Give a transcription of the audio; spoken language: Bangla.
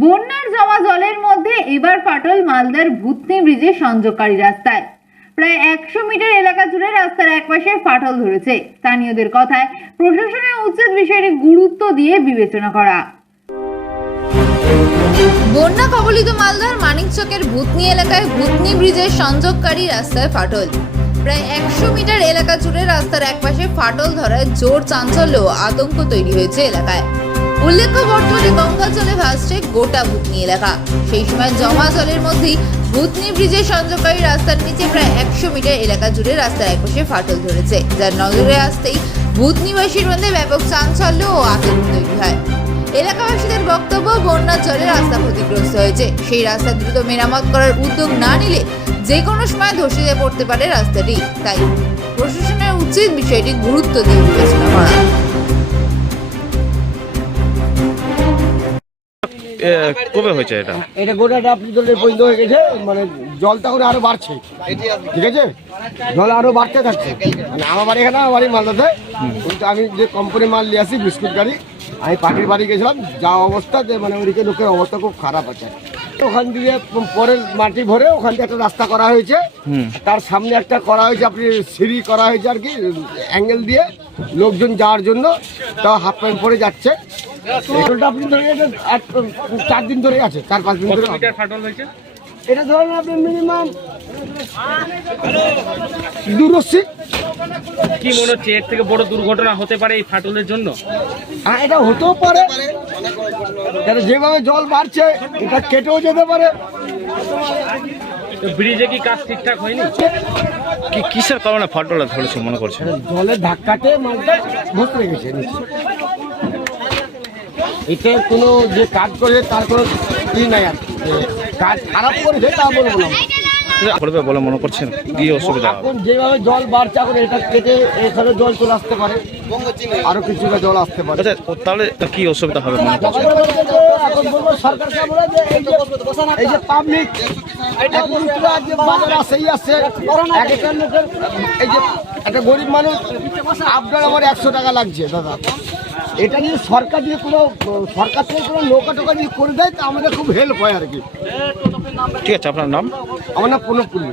বন্যার জমা জলের মধ্যে এবার ফাটল মালদার ভূতনি ব্রিজের সংযোগকারী রাস্তায়। প্রায় 100 মিটার এলাকা জুড়ে রাস্তার একপাশে ফাটল ধরেছে। স্থানীয়দের কথায় প্রশাসনের উচিত বিষয়টি গুরুত্ব দিয়ে বিবেচনা করা। বন্যা কবলিত মালদার মানিকচকের ভূতনি এলাকায় ভূতনি ব্রিজের সংযোগকারী রাস্তায় ফাটল। প্রায় 100 মিটার এলাকা জুড়ে রাস্তার একপাশে ফাটল ধরায় জোর চাঞ্চল্য ও আতঙ্ক তৈরি হয়েছে এলাকায়। উল্লেখ্য, বর্তমানে গঙ্গা জলে ভাসছে গোটা ভূতনি এলাকা। সেই সময় জমা জলের মধ্যেই ভূতনি ব্রিজের সংযোগকারী রাস্তার নিচে প্রায় 100 মিটার এলাকা জুড়ে রাস্তার একপাশে ফাটল ধরেছে, যার নজরে আসতেই ভূতনিবাসীর মধ্যে ব্যাপক চাঞ্চল্য ও আতঙ্ক তৈরি হয়। এলাকাবাসীদের বক্তব্য, বন্যার জলে রাস্তা ক্ষতিগ্রস্ত হয়েছে, সেই রাস্তা দ্রুত মেরামত করার উদ্যোগ না নিলে যে কোনো সময় ধসে পড়তে পারে রাস্তাটি। তাই প্রশাসনের উচিত বিষয়টি গুরুত্ব দিয়ে বিবেচনা করা। কবে হয়েছে এটা? এটা গোটাটা আপনি জলের পরিণত হয়ে গেছে, মানে জলটা করে আরো বাড়ছে, ঠিক আছে, জল আরো বাড়তে থাকছে। মানে আমার বাড়ি এখানে, আমার বাড়ি মালদাতে, কিন্তু আমি যে কোম্পানি মাল নিয়ে আসি বিস্কুট গাড়ি, আমি পাখির বাড়ি গেছিলাম, যা অবস্থা যে মানে ওইদিকে লোকের অবস্থা খুব খারাপ আছে। ওখান দিয়ে পরে মাটি ভরে ওখান থেকে একটা রাস্তা করা হয়েছে, তার সামনে একটা করা হয়েছে, আপনি সিঁড়ি করা হয়েছে আর কি অ্যাঙ্গেল দিয়ে লোকজন যাওয়ার জন্য, তাও হাফ প্যান্ট পরে যাচ্ছে। আপনি ধরে 4 দিন ধরে আছে, 4-5 দিন ধরে ফাটল হয়েছে। এটা ধরেন আপনি মিনিমাম 280। কি মনে হচ্ছে এর থেকে বড় দুর্ঘটনা হতে পারে এই ফাটলের জন্য? হ্যাঁ, এটা হতেও পারে, যেভাবে জল বাড়ছে এটা কেটেও যেতে পারে। ব্রিজে কি কাজ ঠিকঠাক হয়নি? কি কিসের কারণে ফাটলটা ধরেছে মনে করছেন? জলের ধাক্কাতে মালটা ভেতরে গেছে নিচে। এটা কোনো যে কাজ করে তার কোনো ই নাই আর কি, কাজ খারাপ করেছে তা বলবো না। করবে বলে মনে করছেন? কি অসুবিধা? এখন যেভাবে জল বাড়ছে, এখন এটা কেটে এখানে জল চলে আসতে পারে, আরো কিছুটা জল আসতে পারে। তাহলে কি অসুবিধা হবে মনে করছেন? এখন বলবো সরকারকে বলে যে এই যে পাবলিক বাজার আসেই আসছে, এক একটা লোকের, এই যে একটা গরিব মানুষ আপনার আমার 100 টাকা লাগছে দাদা, এটা নিয়ে সরকার দিয়ে কোনো সরকার থেকে কোনো নৌকা টোকা দিয়ে করে দেয়, তা আমাদের খুব হেল্প হয় আর কি। ঠিক আছে, আপনার নাম? আমার নাম প্রণব কুন্ডু।